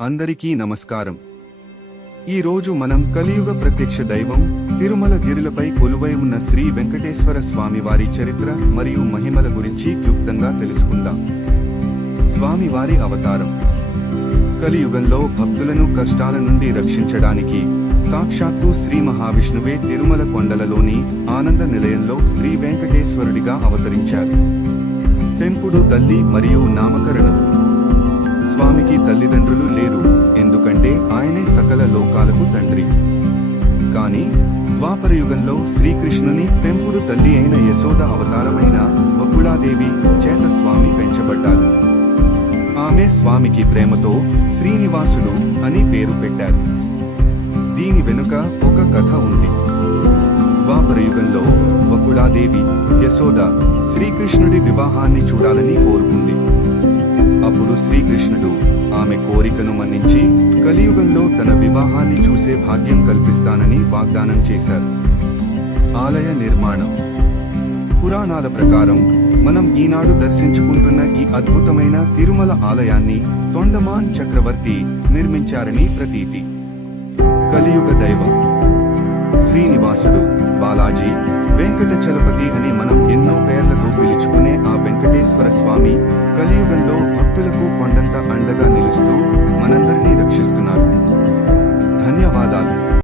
అందరికీ నమస్కారం. ఈ రోజు మనం కలియుగ ప్రత్యక్ష దైవం తిరుమల గిరులపై కొలువై ఉన్న శ్రీ వెంకటేశ్వర స్వామి వారి చరిత్ర మరియు మహిమల గురించి క్లుప్తంగా తెలుసుకుందాం. స్వామివారి అవతారం. కలియుగంలో భక్తులను కష్టాల నుండి రక్షించడానికి సాక్షాత్తు శ్రీ మహావిష్ణువే తిరుమల కొండలలోని ఆనంద నిలయంలో శ్రీ వెంకటేశ్వరుడిగా అవతరించారు. పెంపుడు తల్లి మరియు నామకరణం. స్వామికి తల్లిదండ్రులు లేరు. ఎందుకంటే ఆయనే సకల లోకాలకు తండ్రి. కాని ద్వాపర యుగంలో శ్రీకృష్ణుని పెంపుడు తల్లి అయిన యశోద అవతారమైన బకుళాదేవి చేత స్వామి పెంచబడ్డారు. ఆమె స్వామికి ప్రేమతో శ్రీనివాసుడు అని పేరు పెట్టారు. దీని వెనుక ఒక కథ ఉంది. ద్వాపర యుగంలో బకుళాదేవి యశోద శ్రీకృష్ణుడి వివాహాన్ని చూడాలని కోరుకుంది అప్పుడు శ్రీకృష్ణుడు ఆమె కోరికను మన్నించి కలియుగంలో తన వివాహాన్ని చూసే భాగ్యం కల్పిస్తానని వాగ్దానం చేశారు. ఆలయ నిర్మాణం. పురాణాల ప్రకారం మనం ఈనాడు దర్శించుకుంటున్న ఈ అద్భుతమైన తిరుమల ఆలయాన్ని తొండమాన్ చక్రవర్తి నిర్మించారని ప్రతీతి. కలియుగ దైవం. శ్రీనివాసుడు బాలాజీ వెంకట చలపతి అని మనం ఎన్నో పేర్లతో పిలుచుకునే అండగా నిలుస్తూ మనందరినీ రక్షిస్తున్నారు.